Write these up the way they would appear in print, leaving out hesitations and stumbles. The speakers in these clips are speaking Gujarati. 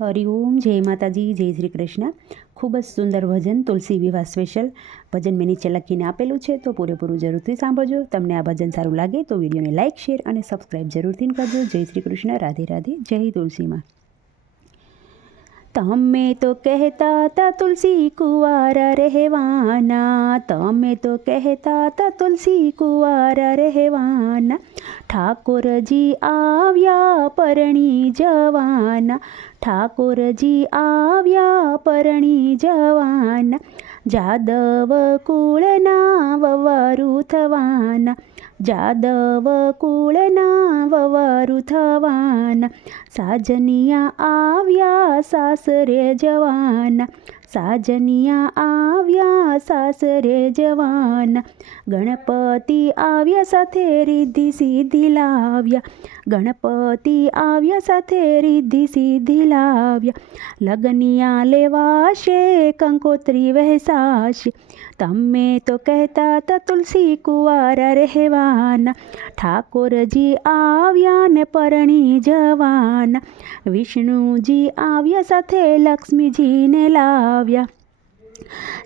હરિઓમ, જય માતાજી, જય શ્રી કૃષ્ણ. ખૂબ જ સુંદર ભજન તુલસી વિવાહ સ્પેશિયલ ભજન મેં નીચે લખીને આપેલું છે, તો પૂરેપૂરું જરૂરથી સાંભળજો. તમને આ ભજન સારું લાગે તો વિડીયોને લાઇક, શેર અને સબસ્ક્રાઈબ જરૂરથી કરજો. જય શ્રી કૃષ્ણ, રાધે રાધે, જય તુલસીમાં. તમે તો કહેતા તા તુલસી કુંવારા રહેવાના, તમે તો કહેતા તા તુલસી કુંવારા રહેવાના, ઠાકોરજી આવ્યા પરણી જવાના, ઠાકોરજી આવ્યા પરણી જવાના, જાદવ કુળના વવારુ થવાના, જાદવ કુળના વવારુ થવાના, સાજનિયા આવ્યા સાસરે જવાના, સાજનિયા આવ્યા સાસરે જવાના, ગણપતિ આવ્યા સાથે રિદ્ધિ સિદ્ધિ લાવ્યા, ગણપતિ આવ્યા સાથે રિદ્ધિ સિદ્ધિ લાવ્યા, લગનિયા લેવાશે કંકોત્રી વહેસાશે, તમે તો કહેતા તા તુલસી કુંવારા રહેવાના, ઠાકોરજી આવ્યા ને પરણી જવાના, વિષ્ણુજી આવ્યા સાથે લક્ષ્મીજીને લાવ્યા,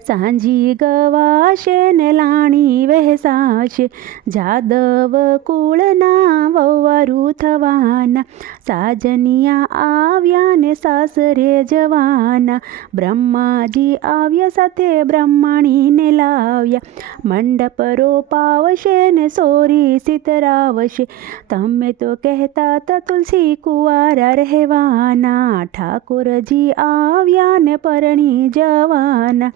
સાંજી ગવાશે ને લાણી વહેસાશે, જાદવ કુળના વવારુ થવાના, સાજનિયા આવ્યા ને સાસરે જવાના, બ્રહ્માજી આવ્યા સાથે બ્રહ્માણીને લાવ્યા, મંડપ રોપાવશે ને સોરી સિતરાવશે, તમે તો કહેતા તા તુલસી કુંવારા રહેવાના, ઠાકોરજી આવ્યા ને પરણી જવાના,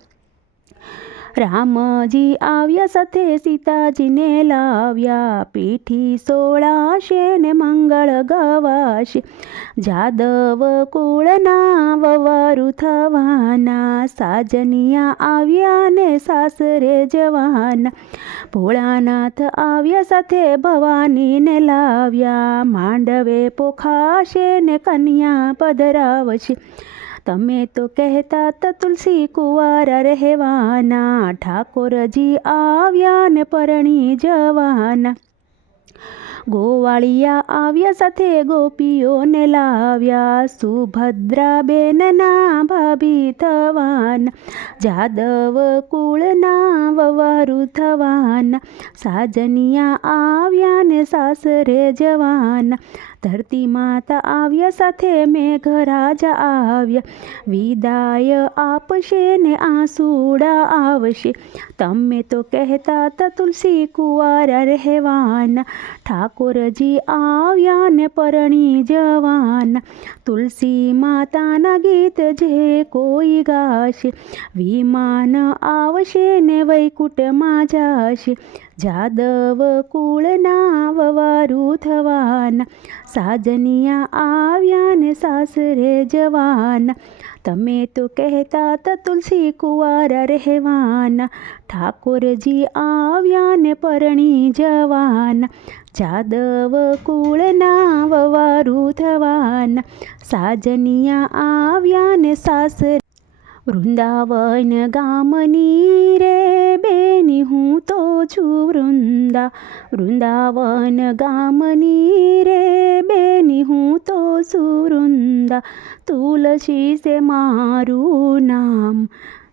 રામજી આવ્યા સાથે સીતાજીને લાવ્યા, પીઠી સોળાશે ને મંગળ ગવાશે, જાદવ કુળના વવારુ થવાના, સાજનિયા આવ્યા ને સાસરે જવાના, ભોળાનાથ આવ્યા સાથે ભવાનીને લાવ્યા, માંડવે પોખાશે ને કન્યા પધરાવશે, તમે તો કહેતા તા તુલસી કુંવારા રહેવાના, ઠાકોરજી આવ્યા ને પરણી જવાના, ગોવાળિયા આવ્યા સાથે ગોપીઓને લાવ્યા, સુભદ્રાબેનના ભાભી થવાના, જાદવ કુળના વવારુ થવાના, સાજનિયા આવ્યા ને સાસરે જવાના, ધરતી માતા આવ્યા સાથે મેઘરાજા આવ્યા, વિદાય આપશે ને આંસુડા આવશે, તમે તો કહેતા તા તુલસી કુંવારા રહેવાના, ઠાકોરજી આવ્યા ને પરણી જવાના, તુલસી માતાના ગીત જે કોઈ ગાશે, વિમાન આવશે ને વૈકુંઠમાં જાશે, જાદવ કુળના વવારુ થવાના, સાજનિયા આવ્યા ને સાસરે જવાના, તમે તો કહેતા તા તુલસી કુંવારા રહેવાના, ઠાકોરજી આવ્યા ને પરણી જવાના, જાદવ કુળના વવારુ થવાના, સાજનિયા આવ્યા ને સાસરે, વૃંદાવન ગામની રે બેની હું તો છું વૃંદા, વૃંદાવન ગામની રે બેની હું તો છું વૃંદા, તુલસી સે મારું નામ,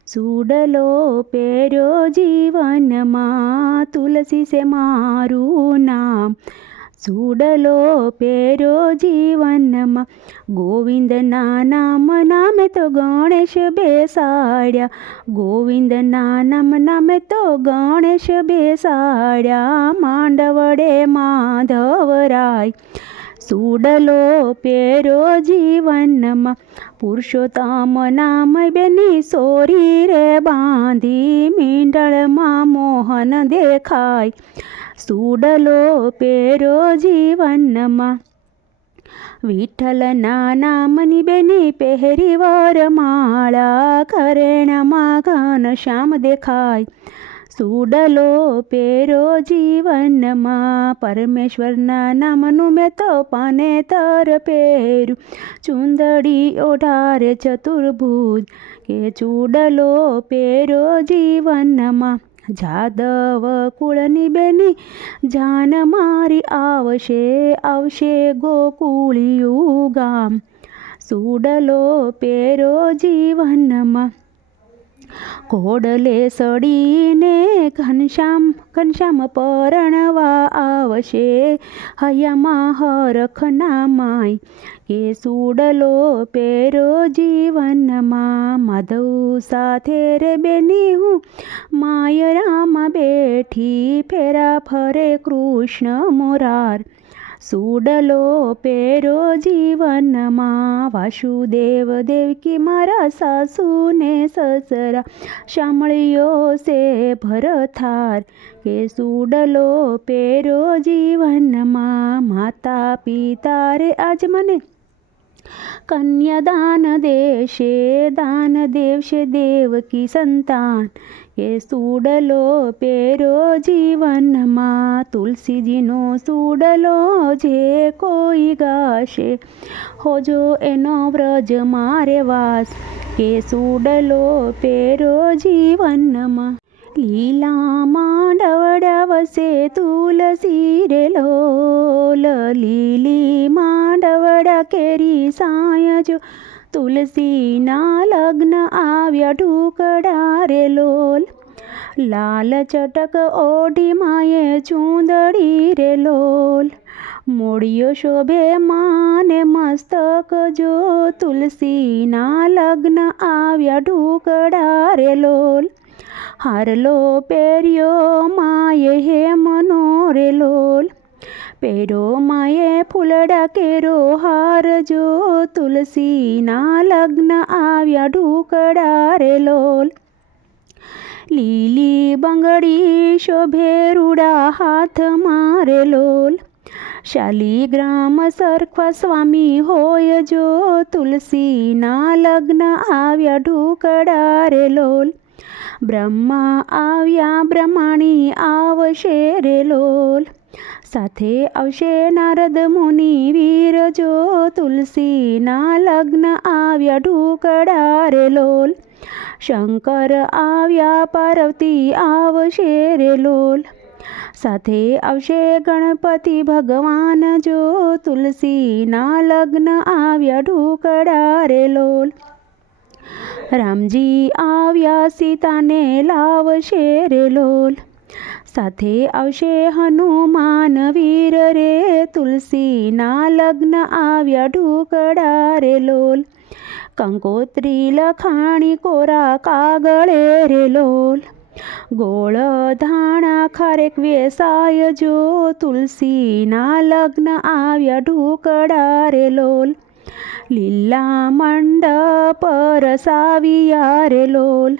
સુડલો પહેર્યો જીવનમાં, તુલસી સે મારું નામ, સુડલો પહેર્યો જીવનમાં, ગોવિંદના નામે તો ગણેશ બેસાડ્યા, ગોવિંદના નામે તો ગણેશ બેસાડ્યા, માંડવડે માધવરાય, સુડલો પહેર્યો જીવનમાં, પુરુષોત્તમ નામ બેની સોરી રે બાંધી, મીંડળમાં મોહન દેખાય, સુડલો પહેર્યો જીવનમાં, વિઠ્ઠલના નામની બેની પહેરી વરમાળા, ઘરેણામાં ઘનશ્યામ દેખાય, સુડલો પહેર્યો જીવનમાં, પરમેશ્વરના નામનું મેં તો પાનેતર પહેર્યું, ચુંદડી ઓઢારે ચતુર્ભુજ, કે ચૂડલો પહેર્યો જીવનમાં, જાદવ કુળની બેની જાન મારી આવશે, આવશે ગોકુળિયું ગામ, સુડલો પેરો જીવનમાં ઘોડલે સડીને ઘનશ્યામ પરણવા આવશે હૈયામાં હરખના માય કે સુડલો પેરો જીવનમાં માધવ સાથે રે બેની હું માય રામ બેઠી ફેરા ફરે કૃષ્ણ મોરાર સુડલો પેરો જીવનમાં વાસુદેવ દેવકી મારા સાસુને સસરા શામળિયો સે ભરથાર કે સુડલો પેરો જીવનમાં માતા પિતા રે આજ મને કન્યાદાન દેવશે દેવકી સંતાન કે સુડલો પેરો જીવનમાં તુલસીજીનો સુડલો જે કોઈ ગાશે હોજો એનો વ્રજ મારે વાસ કે સુડલો પેરો જીવનમાં લીલા માંડવડા વસે તુલસી રે લોલ લીલી માંડવડા કેરી સાયજો તુલસીના લગ્ન આવ્યા ઢુકડા રે લોલ લાલ ચટક ઓઢી માએ ચૂંદડી રે લોલ મોડિયો શોભે માને મસ્તક જો તુલસીના લગ્ન આવ્યા ઢુકડા રે લોલ હારલો પહેર્યો માએ હે મનો રે લોલ પેરો માએ ફૂલડા કેરો હાર જો તુલસીના લગ્ન આવ્યા ઢુકડા રે લોલ લીલી બંગડી શોભે રૂડા હાથ મારે લોલ શાલીગ્રામ સરખવા સ્વામી હોય જો તુલસીના લગ્ન આવ્યા ઢુકડા રે લોલ બ્રહ્મા આવ્યા બ્રહ્માણી આવશે રે લોલ સાથે આવશે નારદ મુનિ વીર જો તુલસીના લગ્ન આવ્યા ઢુકડા રે લોલ શંકર આવ્યા પાર્વતી આવશે રે લોલ સાથે આવશે ગણપતિ ભગવાન જો તુલસીના લગ્ન આવ્યા ઢુકડા રે લોલ રામજી આવ્યા સીતાને લાવશે રે લોલ સાથે આવશે હનુમાન વીર રે તુલસીના લગ્ન આવ્યા ઢુકડા રે લોલ કંકોત્રી લખાણી કોરા કાગળે રે લોલ ગોળ ધાણા ખારેક વેસાય જો તુલસીના લગ્ન આવ્યા ઢુકડા રે લોલ લીલા મંડપ રસાવ્યા રે લોલ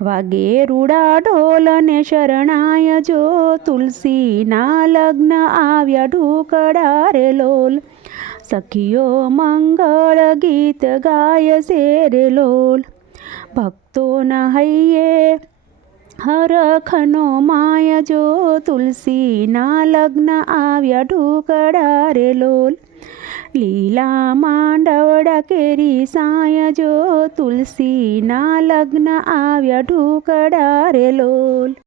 વાગે રૂડા ઢોલ ને શરણાય જો તુલસીના લગ્ન આવ્યા ઢુકડા રે લોલ સખીઓ મંગળ ગીત ગાય છે રે લોલ ભક્તોના હૈયે હરખનો માય જો તુલસીના લગ્ન આવ્યા ઢુકડા રે લોલ લીલા માંડવડા કેરી સાય જો તુલસીના લગ્ન આવ્યા ઢુકડા રે લોલ